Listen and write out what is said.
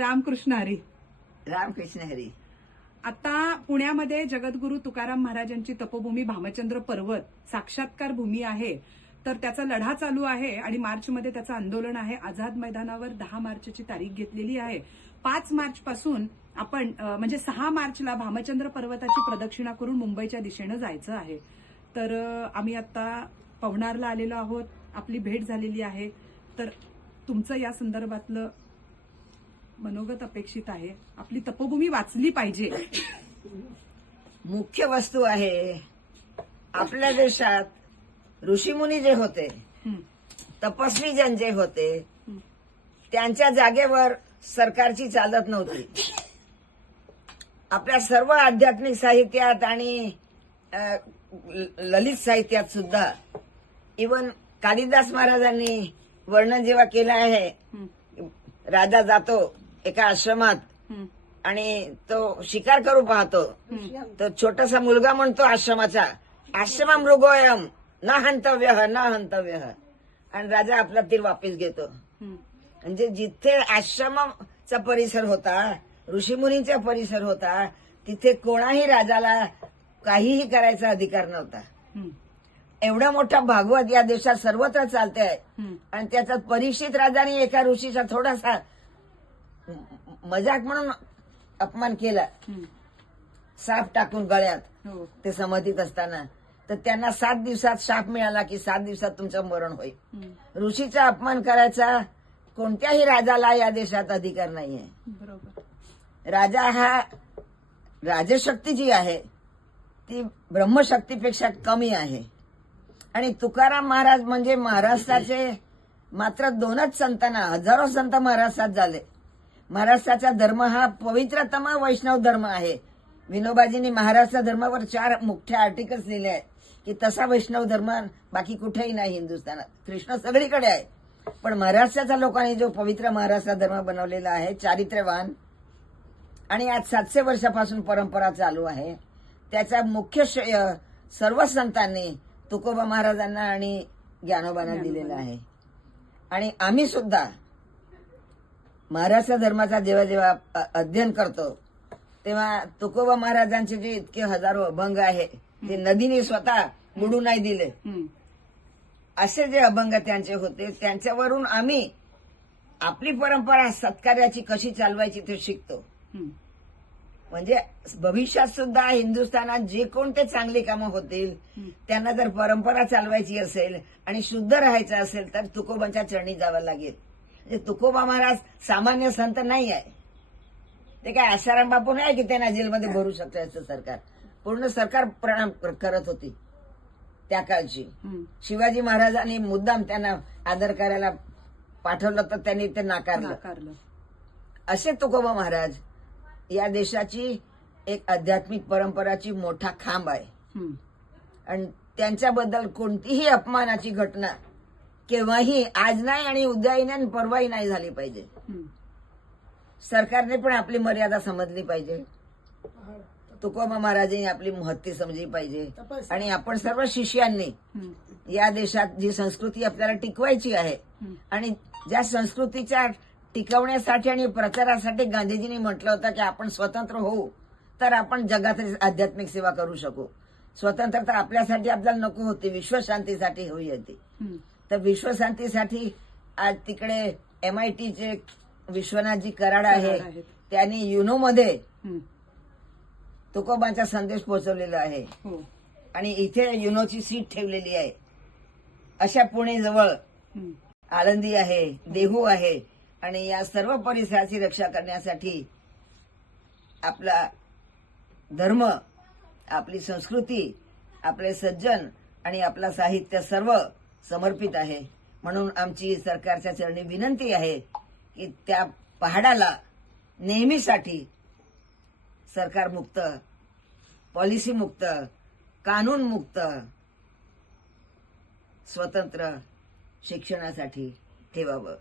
रामकृष्ण हरी. रामकृष्ण हरी. आता पुण्यामध्ये जगद्गुरू तुकाराम महाराजांची तपोभूमी भामचंद्र पर्वत साक्षात्कार भूमी आहे. तर त्याचा लढा चालू आहे आणि मार्चमध्ये त्याचं आंदोलन आहे. आझाद मैदानावर 10 मार्चची तारीख घेतलेली आहे. 5 मार्च पासून आपण म्हणजे 6 मार्चला भामचंद्र पर्वताची प्रदक्षिणा करून मुंबईच्या दिशेनं जायचं आहे. तर आम्ही आता पवनारला आलेलो आहोत. आपली भेट झालेली आहे. तर तुमचं या संदर्भातलं मनोगत अपेक्षित आहे. आपली तपोभूमी वाचली पाहिजे. मुख्य वस्तू आहे आपल्या देशात ऋषीमुनी जे होते, तपस्वी जन जे होते, त्यांच्या जागेवर सरकारची चालत नव्हती. आपल्या सर्व आध्यात्मिक साहित्यात आणि ललित साहित्यात सुद्धा इवन कालिदास महाराजांनी वर्णन जेव्हा केलं आहे, राजा जातो एका आश्रमात आणि तो शिकार करू पाहतो, तर छोटासा मुलगा म्हणतो आश्रमाचा, आश्रमा मृगोयम न हंतव्य न हंतव्य, आणि राजा आपला तीर वापस घेतो. म्हणजे जिथे आश्रमाचा परिसर होता, ऋषीमुनींचा परिसर होता, तिथे कोणाही राजाला काहीही करायचा अधिकार नव्हता. एवढा मोठा भागवत या देशात सर्वत्र चालते आहे आणि त्याच्यात परीक्षित राजाने एका ऋषीचा थोडासा मजाक म्हणून अपमान केला, साप टाकून गळ्यात ते समाधीत असताना. तर त्यांना 7 दिवसात शाप मिळाला की 7 दिवसात तुमचं मरण होईल. ऋषीचा अपमान करायचा कोणत्याही राजाला या देशात अधिकार नाहीये. राजा हा राजशक्ती जी आहे ती ब्रह्मशक्तीपेक्षा कमी आहे. आणि तुकाराम महाराज म्हणजे महाराष्ट्राचे मात्र 2च संतांना, हजारो संत महाराष्ट्रात झाले. महाराष्ट्राचा धर्म हा पवित्रतम वैष्णव धर्म आहे. विनोबाजींनी महाराष्ट्र धर्मावर 4 मुख्य आर्टिकल्स लिहिले आहेत की तसा वैष्णव धर्म बाकी कुठेही नाही हिंदुस्थानात. कृष्ण सगळीकडे आहे, पण महाराष्ट्राच्या लोकांनी जो पवित्र महाराष्ट्र धर्म बनवलेला आहे, चारित्र्यवान, आणि आज 700 वर्षापासून परंपरा चालू आहे, त्याचा मुख्य श्रेय सर्व संतांनी तुकोबा महाराजांना आणि ज्ञानोबांना दिलेला आहे. आणि आम्ही सुद्धा महाराष्ट्र धर्माचा जेव्हा जेव्हा अध्ययन करतो तेव्हा तुकोबा महाराजांचे जे इतके हजारो अभंग आहे ते नदीने स्वतः बुडू नाही दिले, असे जे अभंग त्यांचे होते, त्यांच्यावरून आम्ही आपली परंपरा सत्कार्याची कशी चालवायची ते शिकतो. म्हणजे भविष्यात सुद्धा हिंदुस्थानात जे कोणते चांगली कामं होतील त्यांना जर परंपरा चालवायची असेल आणि शुद्ध राहायचं असेल तर तुकोबांच्या चरणी जावं लागेल. म्हणजे तुकोबा महाराज सामान्य संत नाही आहे. ते काय आसाराम बापू नाही की त्यांना जेलमध्ये भरू शकतं. सरकार पूर्ण सरकार प्रणाम करत होती त्या काळची. शिवाजी महाराजांनी मुद्दाम त्यांना आदर करायला पाठवलं तर त्यांनी ते नाकारलं. असे तुकोबा महाराज या देशाची एक आध्यात्मिक परंपराची मोठा खांब आहे. आणि त्यांच्याबद्दल कोणतीही अपमानाची घटना केव्हाही, आज नाही आणि उद्याही नाही आणि परवाही नाही झाली पाहिजे. सरकारने पण आपली मर्यादा समजली पाहिजे. तुकोबा महाराजांनी आपली महत्ती समजली पाहिजे. आणि आपण सर्व शिष्यांनी या देशात जी संस्कृती आपल्याला टिकवायची आहे आणि ज्या संस्कृतीच्या टिकवण्यासाठी आणि प्रचारासाठी गांधीजींनी म्हटलं होतं की आपण स्वतंत्र होऊ तर आपण जगात आध्यात्मिक सेवा करू शकू. स्वतंत्रता आपल्यासाठी आपल्याला नको होती, विश्वशांतीसाठी हवी होती. तर विश्वशांतीसाठी आज तिकडे MITचे विश्वनाथजी कराड आहे, त्यांनी युनोमध्ये तुकोबांचा संदेश पोहोचवलेला आहे आणि इथे युनोची सीट ठेवलेली आहे. अशा पुणे जवळ आळंदी आहे, देहू आहे, आणि या सर्व परिसराची रक्षा करण्यासाठी आपला धर्म, आपली संस्कृती, आपले सज्जन आणि आपला साहित्य सर्व समर्पित आहे. म्हणून आमची सरकारच्या चरणी विनंती आहे की त्या पहाडाला नेहमीसाठी सरकार मुक्त, पॉलिसी मुक्त, कानून मुक्त, स्वतंत्र शिक्षणासाठी ठेवावं.